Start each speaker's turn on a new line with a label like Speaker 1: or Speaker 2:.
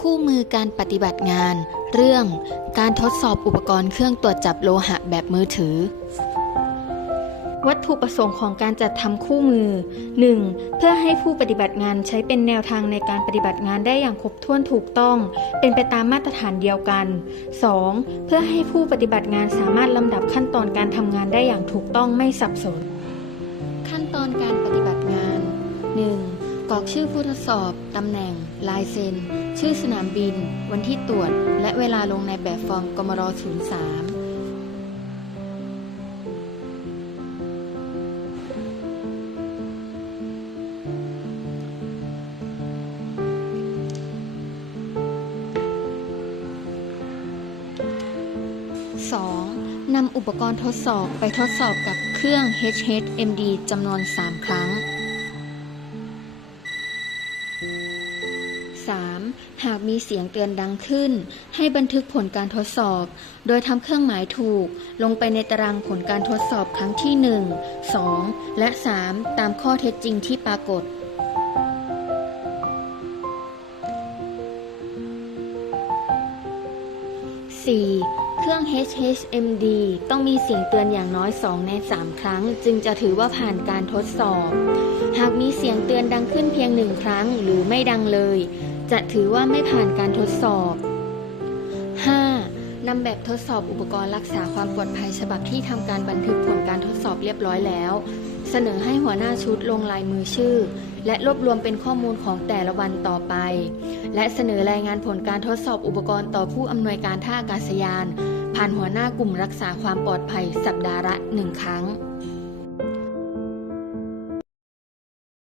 Speaker 1: คู่มือการปฏิบัติงาน เรื่องการทดสอบอุปกรณ์เครื่องตรวจจับโลหะแบบมือถือ วัตถุประสงค์ของการจัดทำคู่มือ 1. เพื่อให้ผู้ปฏิบัติงานใช้เป็นแนวทางในการปฏิบัติงานได้อย่างครบถ้วนถูกต้อง เป็นไปตามมาตรฐานเดียวกัน 2. เพื่อให้ผู้ปฏิบัติงานสามารถลำดับขั้นตอนการทำงานได้อย่างถูกต้องไม่สับสน ขั้นตอนการปฏิบัติงาน 1. กรอกชื่อผู้ทดสอบ ตำแหน่ง ลายเซ็น ชื่อสนามบิน วันที่ตรวจ และเวลาลงในแบบฟอร์มกมร03 2. นำอุปกรณ์ทดสอบไปทดสอบกับเครื่อง HHMD จำนวน 3 ครั้ง 3. หากมีเสียงเตือนดังขึ้น ให้บันทึกผลการทดสอบ โดยทำเครื่องหมายถูก ลงไปในตารางผลการทดสอบครั้งที่ 1 2 และ 3 ตามข้อเท็จจริงที่ปรากฏ 4. เครื่อง HHMD ต้องมีเสียงเตือนอย่างน้อย 2 ใน 3 ครั้ง จึงจะถือว่าผ่านการทดสอบ หากมีเสียงเตือนดังขึ้นเพียงหนึ่งครั้งหรือไม่ดังเลย จะถือว่าไม่ผ่านการทดสอบ 5. นำแบบทดสอบอุปกรณ์รักษาความปลอดภัยฉบับที่ทำการบันทึกผลการทดสอบเรียบร้อยแล้ว เสนอให้หัวหน้าชุดลงลายมือชื่อ และรวบรวมเป็นข้อมูลของแต่ละวันต่อไป และเสนอรายงานผลการทดสอบอุปกรณ์ต่อผู้อำนวยการท่าอากาศยาน ผ่านหัวหน้ากลุ่มรักษาความปลอดภัยสัปดาห์ละหนึ่งครั้ง